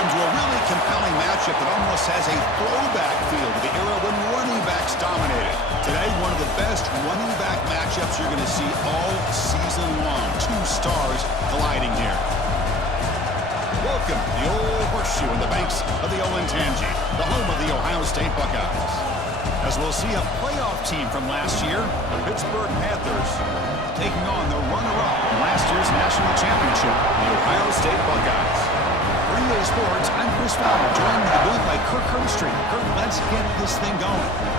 Welcome to a really compelling matchup that almost has a throwback feel to the era when running backs dominated. Today, one of the best running back matchups you're going to see all season long. Two stars colliding here. Welcome to the old horseshoe in the banks of the Olentangy, the home of the Ohio State Buckeyes. As we'll see a playoff team from last year, the Pittsburgh Panthers, taking on the runner-up from last year's national championship, the Ohio State Buckeyes. For EA Sports, I'm Chris Fowler, joined in the booth by Kirk Herbstreit. Kirk, let's get this thing going.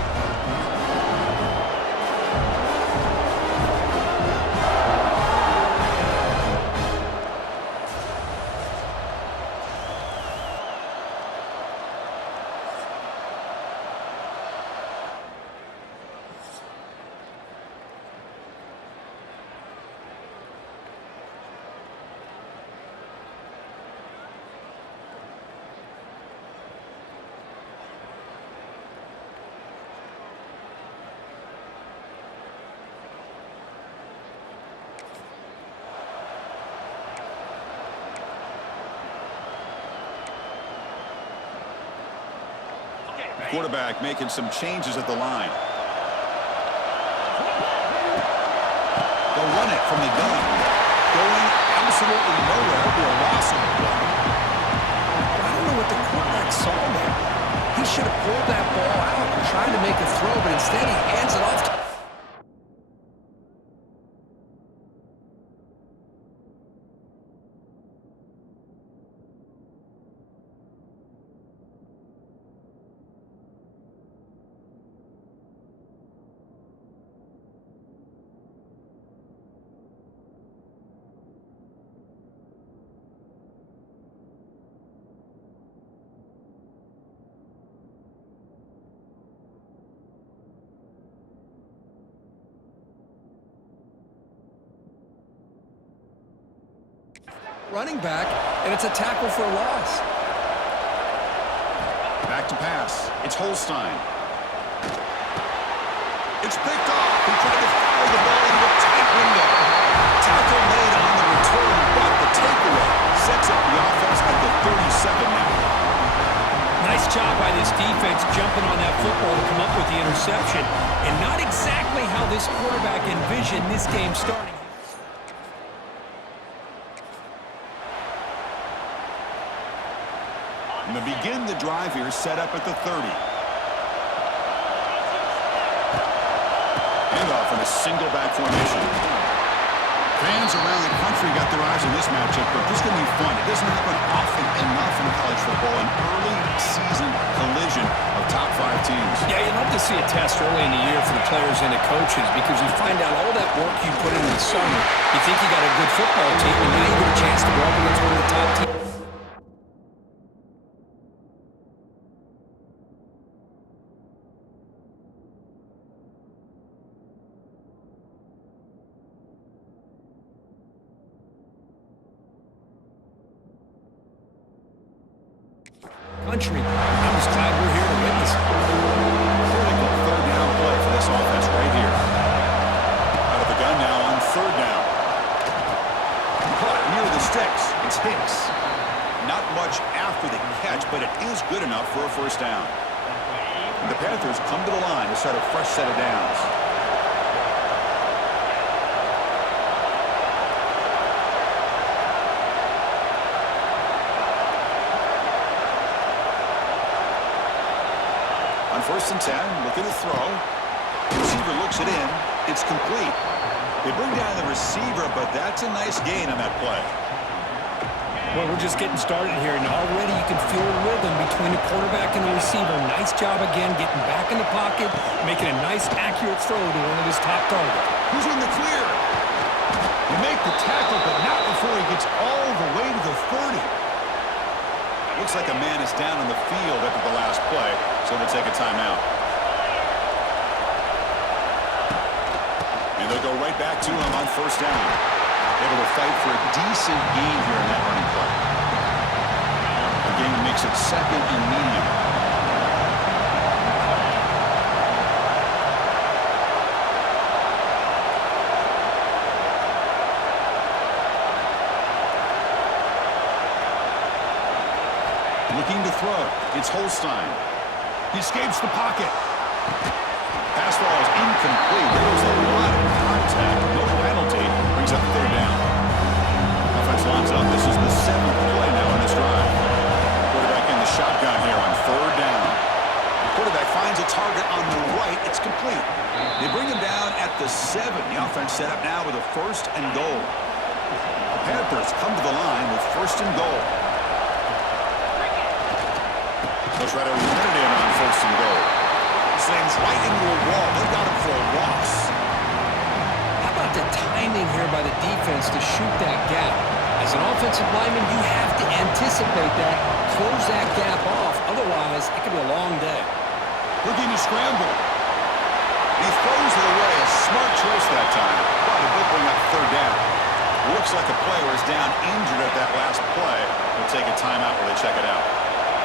Quarterback making some changes at the line. They'll run it from the gun. Going absolutely nowhere. It'll be a loss on the play. I don't know what the quarterback saw there. He should have pulled that ball out and tried to make a throw, but instead he hands it off. Running back, and it's a tackle for a loss. Back to pass. It's Holstein. It's picked off. He tried to fire the ball into a tight window. Tackle made on the return, but the takeaway sets up the offense at the 37 now. Nice job by this defense jumping on that football to come up with the interception, and not exactly how this quarterback envisioned this game starting. And to begin the drive here, set up at the 30. Handoff in a single back formation. Fans around the country got their eyes on this matchup, but this is going to be fun. It doesn't happen often enough in college football, an early season collision of top 5 teams. Yeah, you'd love to see a test early in the year for the players and the coaches because you find out all that work you put in the summer. You think you got a good football team, and now you get a chance to go up against one of the top teams. Country. I'm just glad we're here to witness it. Critical third down play for this offense right here. Out of the gun now on third down. Caught near the sticks. It's Hicks. Not much after the catch, but it is good enough for a first down. And the Panthers come to the line to start a fresh set of downs. First and 10, look at the throw. The receiver looks it in. It's complete. They bring down the receiver, but that's a nice gain on that play. Well, we're just getting started here, and already you can feel a rhythm between the quarterback and the receiver. Nice job again getting back in the pocket, making a nice, accurate throw to one of his top targets. Who's in the clear? You make the tackle, but not before he gets all the way to the 30. Looks like a man is down on the field after the last play, so they'll take a timeout. And they'll go right back to him on first down. Able to fight for a decent gain here in that running play. The game makes it second and medium. Looking to throw. It's Holstein. He escapes the pocket. Pass ball is incomplete. There was a lot of contact. No penalty. Brings up third down. Offense lines up. This is the 7th play now in this drive. Quarterback in the shotgun here on third down. Quarterback finds a target on the right. It's complete. They bring him down at the 7. The offense set up now with a 1st and goal. The Panthers come to the line with 1st and goal. They'll try to run it in on 1st and goal. Slams right into a wall. They got him for a loss. How about the timing here by the defense to shoot that gap? As an offensive lineman, you have to anticipate that, close that gap off. Otherwise, it could be a long day. Looking to scramble. He throws it away. A smart choice that time. But it will bring up third down. Looks like a player is down injured at that last play. We'll take a timeout while they check it out.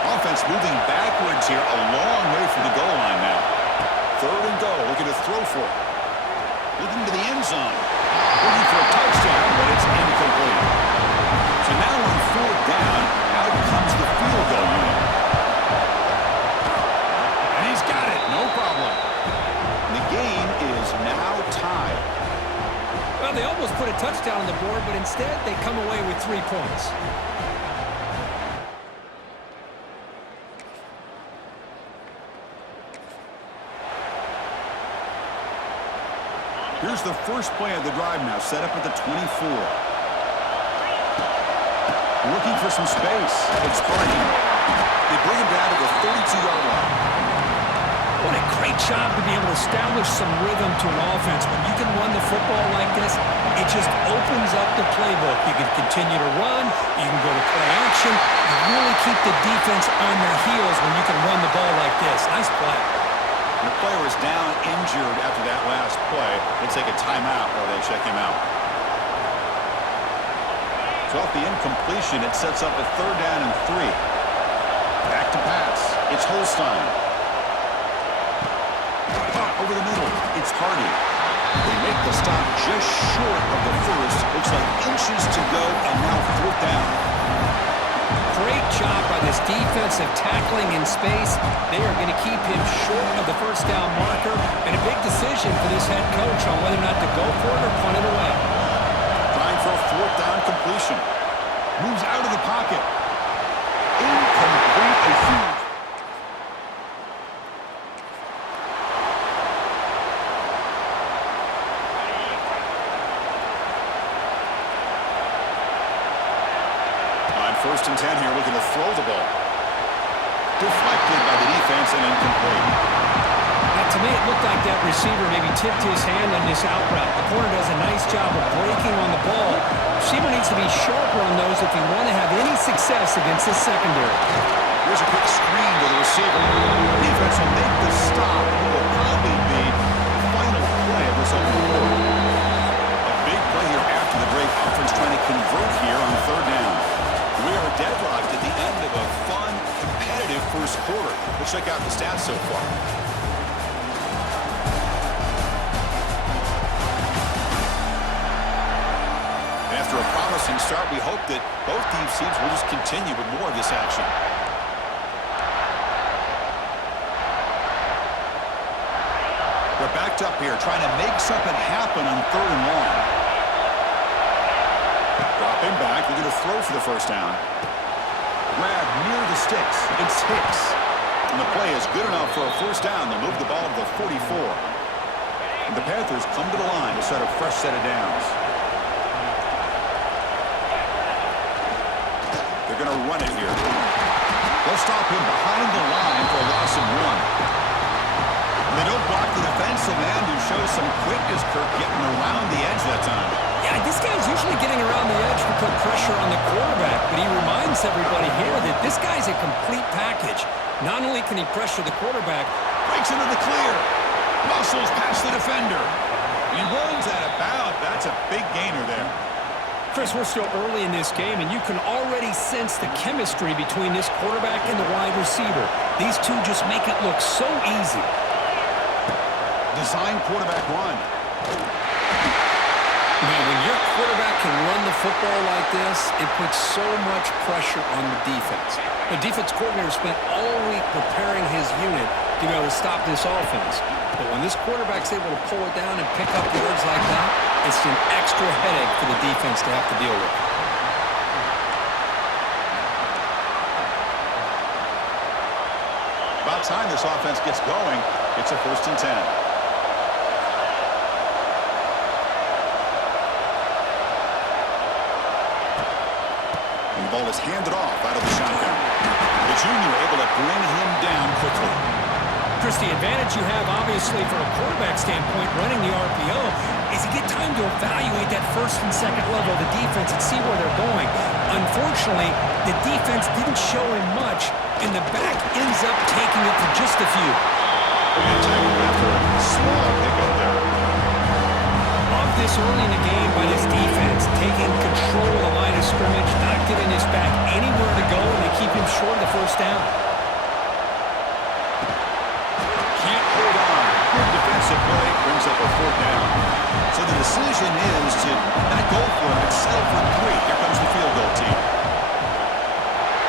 Offense moving backwards here, a long way from the goal line now. 3rd and goal, looking to throw for it. Looking to the end zone. Looking for a touchdown, but it's incomplete. So now on 4th down, out comes the field goal unit. And he's got it, no problem. The game is now tied. Well, they almost put a touchdown on the board, but instead they come away with 3 points. Here's the first play of the drive now, set up at the 24. Looking for some space. It's Hardy. They bring him down to the 32-yard line. What a great job to be able to establish some rhythm to an offense. When you can run the football like this, it just opens up the playbook. You can continue to run. You can go to play action. You really keep the defense on their heels when you can run the ball like this. Nice play. The player is down injured after that last play. We'll take a timeout while they check him out. So off the incompletion, it sets up a 3rd down and 3. Back to pass. It's Holstein. Caught over the middle. It's Hardy. They make the stop just short of the first. Looks like inches to go, and now 4th down. Great job by this defensive tackling in space. They are going to keep him short of the 1st down marker, and a big decision for this head coach on whether or not to go for it or punt it away. Trying for a 4th down completion. Moves out of the pocket. Incomplete. A huge. On 1st and 10 here, looking to throw the ball. Deflected by the defense and incomplete. Now, to me, it looked like that receiver maybe tipped his hand on this out route. The corner does a nice job of breaking on the ball. Receiver needs to be sharper on those if you want to have any success against this secondary. Here's a quick screen to the receiver. Defense will make the stop. It will probably be the final play of this open quarter. A big play here after the break. Offense trying to convert here on 3rd down. We are deadlocked at the end of a fun, competitive first quarter. Let's check out the stats so far. After a promising start, we hope that both teams will just continue with more of this action. They're backed up here, trying to make something happen on 3rd and long. Dropping back, they're going to throw for the 1st down. Grab near the sticks. It's Hicks. And the play is good enough for a 1st down. They'll move the ball to the 44. And the Panthers come to the line to set a fresh set of downs. They're going to run it here. They'll stop him behind the line for a loss of 1. They don't block the defensive end, who shows some quickness, Kirk, getting around the edge that time. Yeah, this guy's usually getting around the edge to put pressure on the quarterback, but he reminds everybody here that this guy's a complete package. Not only can he pressure the quarterback, Breaks into the clear. Muscles past the defender. He runs out of bounds. That's a big gainer there. Chris, we're still early in this game, and you can already sense the chemistry between this quarterback and the wide receiver. These two just make it look so easy. Design quarterback run. Man, when your quarterback can run the football like this, it puts so much pressure on the defense. The defense coordinator spent all week preparing his unit to be able to stop this offense. But when this quarterback's able to pull it down and pick up yards like that, it's an extra headache for the defense to have to deal with. About time this offense gets going. It's a 1st and 10. The ball is handed off out of the shotgun. The junior able to bring him down quickly. Chris, the advantage you have, obviously, from a quarterback standpoint, running the RPO, is you get time to evaluate that first and second level of the defense and see where they're going. Unfortunately, the defense didn't show him much, and the back ends up taking it for just a few. After a small pickup there. Love this early in the game by this defense, taking control of the line of scrimmage, not giving this back anywhere to go, and they keep him short of the first down. Can't hold on. Good defensive play brings up a 4th down. So the decision is to not go for it, but settle for 3. Here comes the field goal team.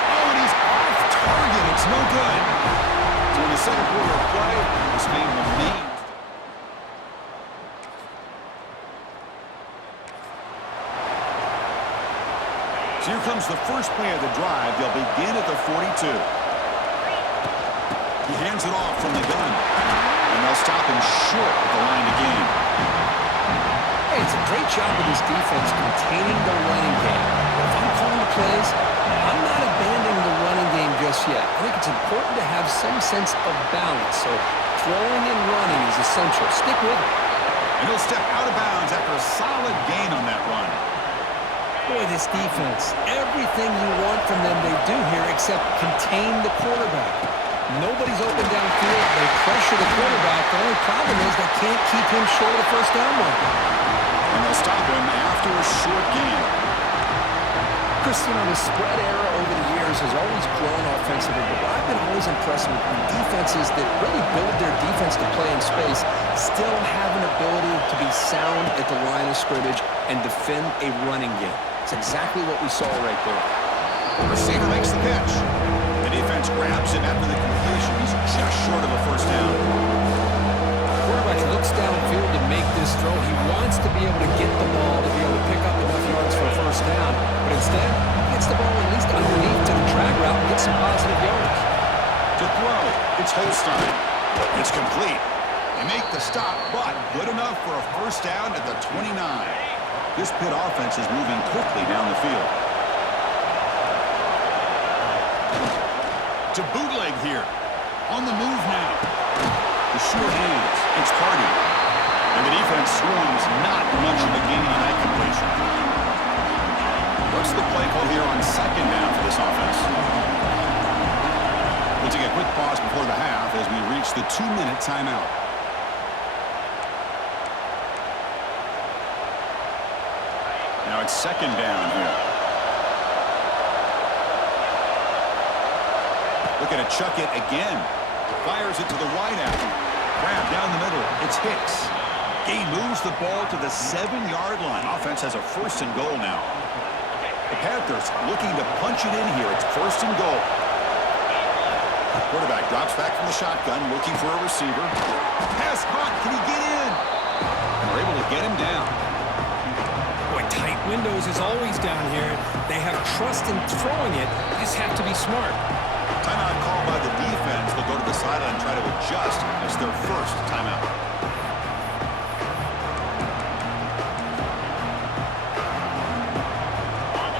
Oh, and he's off target. It's no good. So in the second quarter of play, this game remains. So here comes the first play of the drive. They'll begin at the 42. He hands it off from the gun. And they'll stop him short at the line to gain. Hey, it's a great job of this defense containing the running game. But if I'm calling the plays, I'm not abandoning the running game just yet. I think it's important to have some sense of balance. So throwing and running is essential. Stick with it. And he'll step out of bounds after a solid gain on that run. Boy, this defense, everything you want from them they do here except contain the quarterback. Nobody's open downfield. They pressure the quarterback. The only problem is they can't keep him short of the first down marker. And they'll stop him after a short gain. Chris, you know, the spread era over the years has always grown offensively, but what I've been always impressed with defenses that really build their defense to play in space still have an ability to be sound at the line of scrimmage and defend a running game. It's exactly what we saw right there. The receiver makes the catch. The defense grabs him after the completion. He's just short of a first down. The quarterback looks downfield to make this throw. He wants to be able to get the ball to be able to pick up enough yards for a first down, but instead, he gets the ball at least underneath to the drag route and gets some positive yards. To throw, it's Holstein. It's complete. They make the stop, but good enough for a first down at the 29. This Pitt offense is moving quickly down the field. To bootleg here. On the move now. The sure hands. It's Party. And the defense swarms not much of a gain on that completion. What's the play call here on second down for this offense? We'll take a quick pause before the half as we reach the 2-minute timeout. Now it's second down here. Looking to chuck it again. Fires it to the wideout. Grab down the middle. It's Hicks. He moves the ball to the 7-yard line. Offense has a 1st and goal now. The Panthers looking to punch it in here. It's 1st and goal. Quarterback drops back from the shotgun, looking for a receiver. Pass caught. Can he get in? And they're able to get him down. Boy, tight windows is always down here. They have trust in throwing it. They just have to be smart. Timeout called by the defense. They'll go to the sideline and try to adjust. It's their first timeout.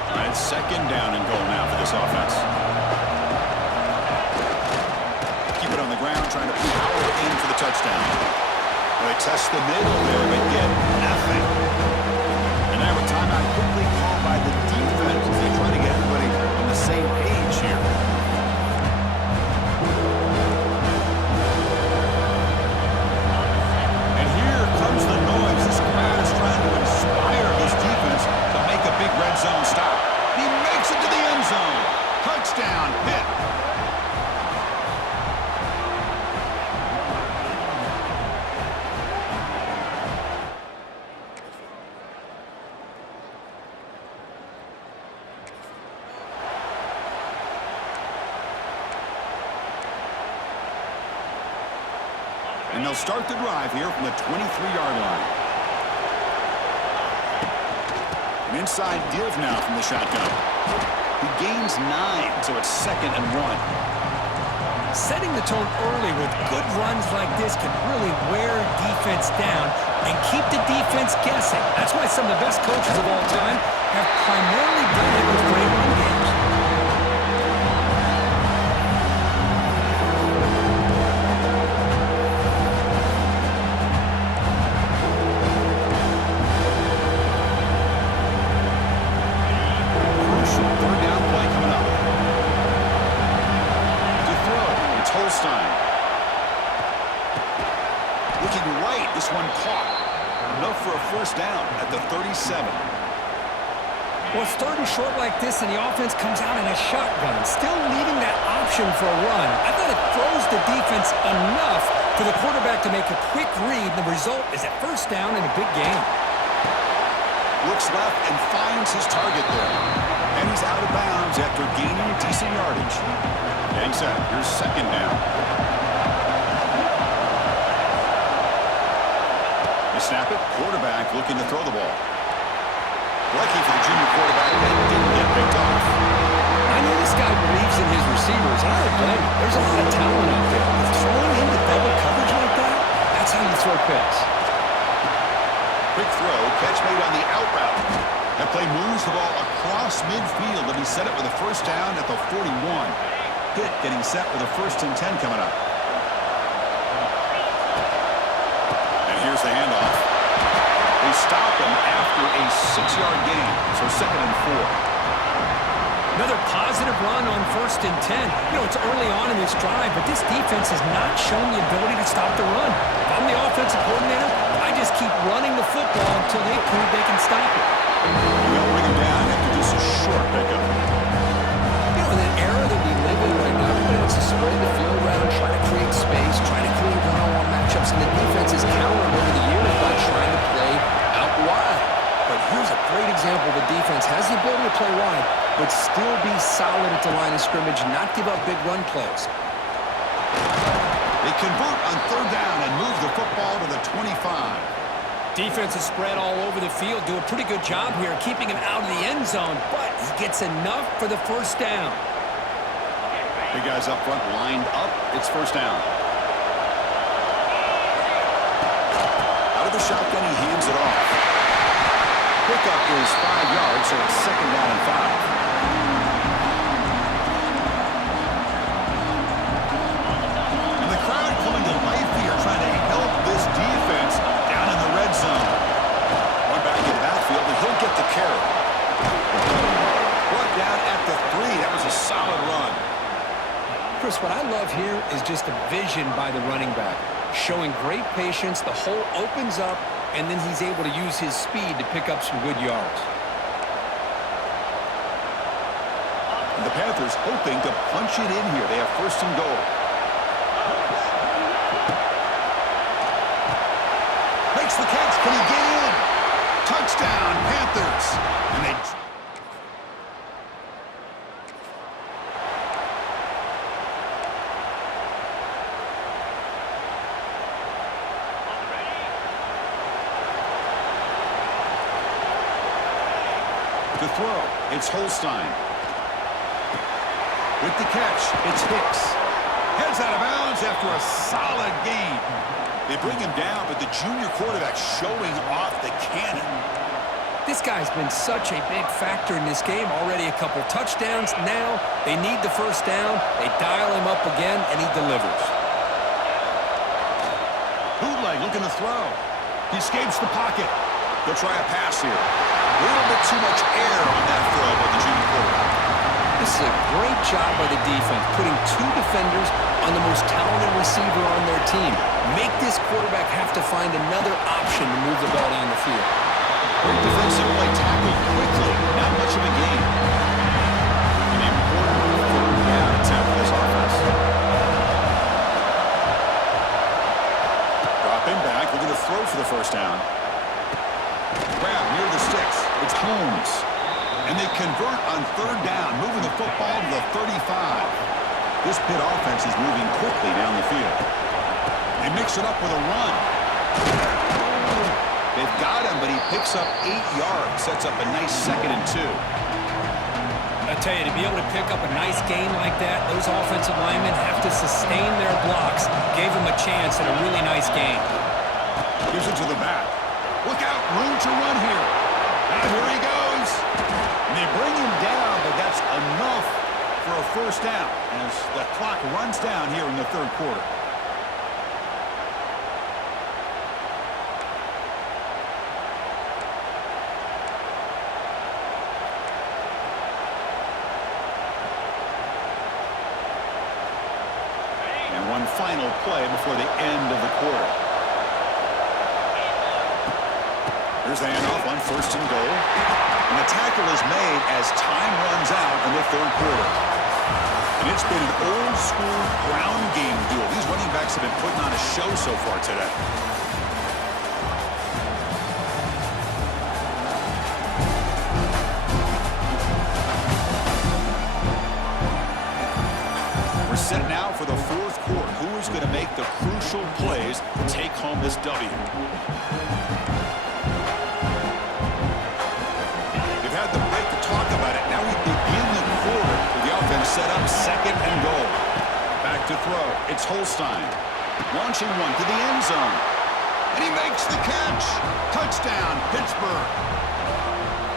All right, second down and goal now for this offense. Keep it on the ground, trying to power in for the touchdown. They test the middle there, but get nothing. And now a timeout quickly called by the defense as they try to get everybody on the same page here. And here comes the noise. This crowd is trying to inspire this defense to make a big red zone stop. He makes it to the end zone. Touchdown, Pitt. And they'll start the drive here from the 23-yard line. An inside give now from the shotgun. He gains 9, so it's 2nd and 1. Setting the tone early with good runs like this can really wear defense down and keep the defense guessing. That's why some of the best coaches of all time have primarily done it with great run games. Crucial 3rd down play coming up. To throw, it's Holstein. Looking right, this one caught. Enough for a 1st down at the 37. Well, it's 3rd and short like this, and the offense comes out in a shotgun, still leaving that option for a run. I thought it throws the defense enough for the quarterback to make a quick read. The result is a 1st down in a big game. Looks left and finds his target there. And he's out of bounds after gaining decent yardage. Getting set. Here's 2nd down. They snap it. Quarterback looking to throw the ball. Lucky for the junior quarterback that didn't get picked off. I know this guy believes in his receivers. I don't blame him. There's a lot of talent out there. But throwing into double coverage like that, that's how you throw picks. Quick throw. Catch made on the out route. That play moves the ball across midfield, and he set it with a 1st down at the 41. Pitt getting set with a 1st and 10 coming up. And here's the handoff. They stop him after a 6-yard gain, so 2nd and 4. Another positive run on 1st and 10. You know, it's early on in this drive, but this defense has not shown the ability to stop the run. If I'm the offensive coordinator, I just keep running the football until they prove they can stop it. And they'll bring him down after just a short pickup. You know, in that era that we live in right now, everybody wants to spread the field around, try to create space, try to create one-on-one matchups, and the defense is countered over the years by trying to play out wide. But here's a great example. The defense has the ability to play wide, but still be solid at the line of scrimmage, not give up big run plays. They convert on 3rd down and move the football to the 25. Defense is spread all over the field. Do a pretty good job here keeping him out of the end zone, but he gets enough for the 1st down. Big guys up front lined up. It's 1st down. Out of the shotgun, he hands it off. Pickup is 5 yards, so it's 2nd down and 5. And the crowd coming to life here, trying to help this defense down in the red zone. One back in the backfield, and he'll get the carry. Brought down at the 3. That was a solid run. Chris, what I love here is just the vision by the running back. Showing great patience, the hole opens up, and then he's able to use his speed to pick up some good yards. And the Panthers hoping to punch it in here. They have 1st and goal. Makes the catch. Can he get in? Touchdown, Panthers. And they... To throw, it's Holstein. With the catch, it's Hicks. Heads out of bounds after a solid gain. They bring him down, but the junior quarterback showing off the cannon. This guy's been such a big factor in this game. Already a couple touchdowns. Now they need the 1st down. They dial him up again, and he delivers. Bootleg looking to throw. He escapes the pocket. They'll try a pass here. A little bit too much air on that throw by the junior quarterback. This is a great job by the defense, putting 2 defenders on the most talented receiver on their team. Make this quarterback have to find another option to move the ball down the field. Great defensive play, tackled quickly. Not much of a gain. An important 3rd down attempt for this offense. Dropping back, looking to throw for the 1st down. Grab near the sticks. It's Holmes. And they convert on 3rd down, moving the football to the 35. This Pitt offense is moving quickly down the field. They mix it up with a run. They've got him, but he picks up 8 yards. Sets up a nice 2nd and 2. I tell you, to be able to pick up a nice gain like that, those offensive linemen have to sustain their blocks. Gave him a chance at a really nice gain. Gives it to the back. Look out, room to run here. And here he goes. And they bring him down, but that's enough for a first down as the clock runs down here in the 3rd quarter. One final play before the end of the quarter. Here's the handoff on 1st and goal. And the tackle is made as time runs out in the 3rd quarter. And it's been an old-school ground game duel. These running backs have been putting on a show so far today. We're set now for the 4th quarter. Who is going to make the crucial plays to take home this W? We've had the break to talk about it. Now we begin the quarter with the offense set up 2nd and goal. Back to throw. It's Holstein. Launching one to the end zone. And he makes the catch. Touchdown, Pittsburgh.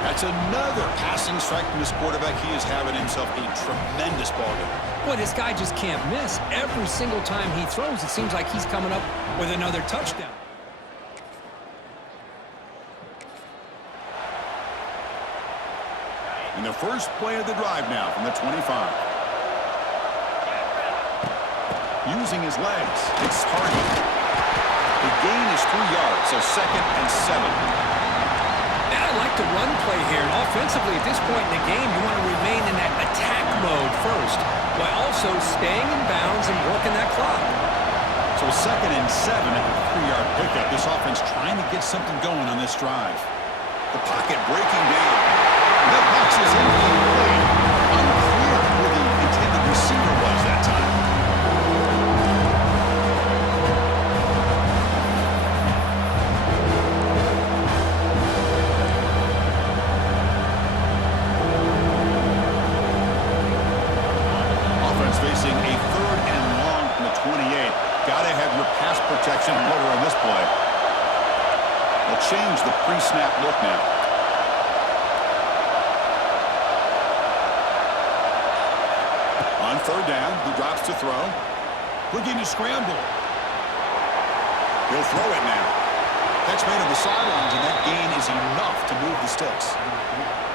That's another passing strike from this quarterback. He is having himself a tremendous ball game. Boy, this guy just can't miss. Every single time he throws, it seems like he's coming up with another touchdown. In the first play of the drive now from the 25. Using his legs, it's Hardy. The gain is 3 yards, so 2nd and 7. And I like the run play here. And offensively, at this point in the game, you want to remain in that attack mode first, while also staying in bounds and working that clock. So 2nd and 7 at the 3-yard pickup. This offense trying to get something going on this drive. The pocket breaking down. That box is incomplete. Unclear who the intended receiver was that time. Facing a 3rd and long from the 28. Gotta have your pass protection in order on this play. They'll change the pre-snap look now. On 3rd down, he drops to throw. Looking to scramble. He'll throw it now. Catch made on the sidelines, and that gain is enough to move the sticks.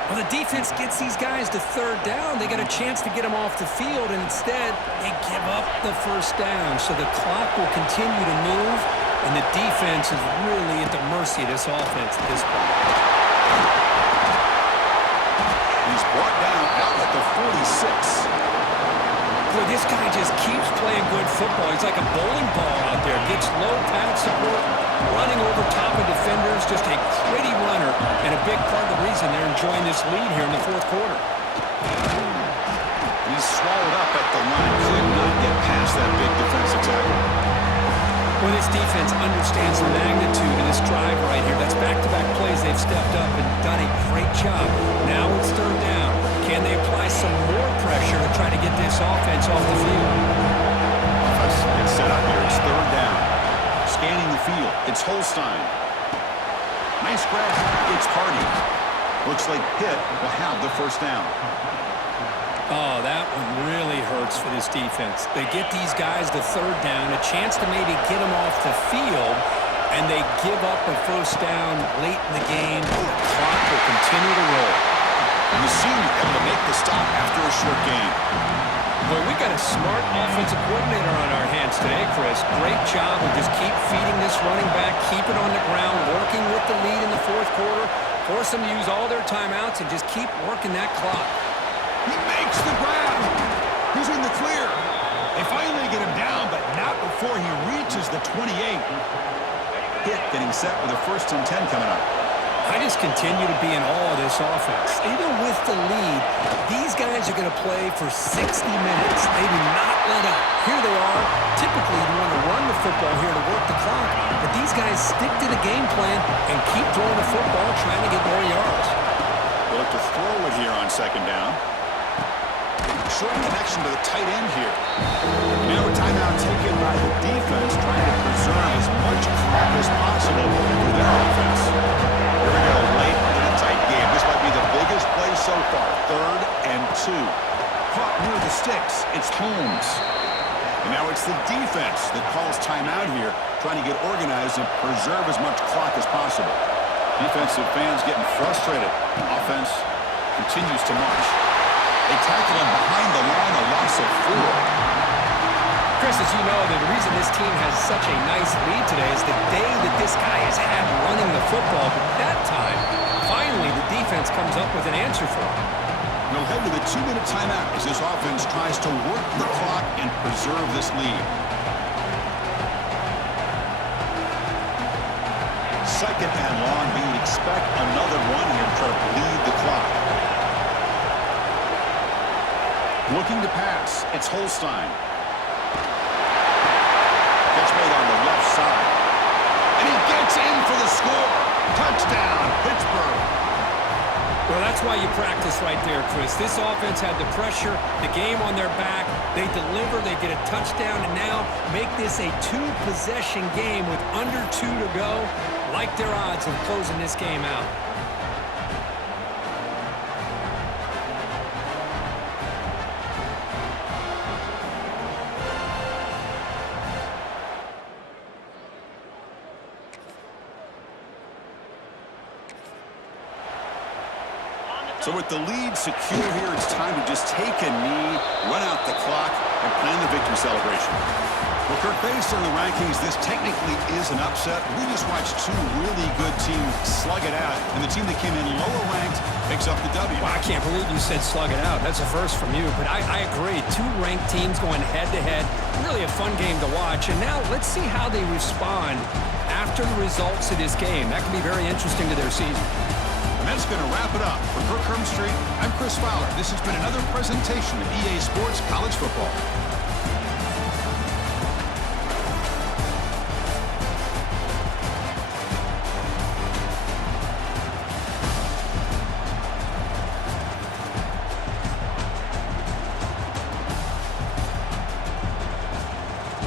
Well, the defense gets these guys to 3rd down. They got a chance to get them off the field, and instead they give up the first down. So the clock will continue to move, and the defense is really at the mercy of this offense at this point. He's brought down out at the 46. Boy, this guy just keeps playing good football. He's like a bowling ball out there. Gets low pad support, running over top of defenders. Just a gritty runner, and a big part of the reason they're enjoying this lead here in the 4th quarter. He's swallowed up at the line. Could not get past that big defensive tackle. Well, this defense understands the magnitude of this drive right here. That's back-to-back plays. They've stepped up and done a great job. Now it's 3rd down. Can they apply some more pressure to try to get this offense off the field? Offense gets set up here. It's 3rd down. Scanning the field. It's Holstein. Nice grab. It's Hardy. Looks like Pitt will have the first down. Oh, that one really hurts for this defense. They get these guys to 3rd down, a chance to maybe get them off the field, and they give up a first down late in the game. The clock will continue to roll. And the senior able to make the stop after a short gain. Boy, we got a smart offensive coordinator on our hands today, Chris. Great job of just keep feeding this running back, keep it on the ground, working with the lead in the 4th quarter, force them to use all their timeouts, and just keep working that clock. He makes the grab. He's in the clear. They finally get him down, but not before he reaches the 28. Pitt getting set with a 1st and 10 coming up. I just continue to be in awe of this offense. Even with the lead, these guys are going to play for 60 minutes. They do not let up. Here they are. Typically, you want to run the football here to work the clock, but these guys stick to the game plan and keep throwing the football, trying to get more yards. They'll look to throw it here on second down. Short connection to the tight end here. Now a timeout taken by the defense, trying to preserve as much clock as possible for their offense. Here we go, late in a tight game. This might be the biggest play so far. 3rd and 2. Caught near the sticks. It's Holmes. And now it's the defense that calls timeout here, trying to get organized and preserve as much clock as possible. Defensive fans getting frustrated. Offense continues to march. They tackle him behind the line, a loss of 4. Chris, as you know, the reason this team has such a nice lead today is the day that this guy has had running the football. But that time, finally, the defense comes up with an answer for him. We'll head to the 2-minute timeout as this offense tries to work the clock and preserve this lead. Second and long, we would expect another one here to try to bleed the clock. Looking to pass, it's Holstein. Catch made on the left side. And he gets in for the score. Touchdown, Pittsburgh. Well, that's why you practice right there, Chris. This offense had the pressure, the game on their back. They deliver, they get a touchdown, and now make this a 2-possession game with under 2 to go. Like their odds of closing this game out. So with the lead secure here, it's time to just take a knee, run out the clock, and plan the victory celebration. Well, Kirk, based on the rankings, this technically is an upset. We just watched 2 really good teams slug it out, and the team that came in lower ranked picks up the W. Well, I can't believe you said slug it out. That's a first from you, but I agree. 2 ranked teams going head-to-head. Really a fun game to watch, and now let's see how they respond after the results of this game. That can be very interesting to their season. And that's going to wrap it up. For Kirk Street, I'm Chris Fowler. This has been another presentation of EA Sports College Football.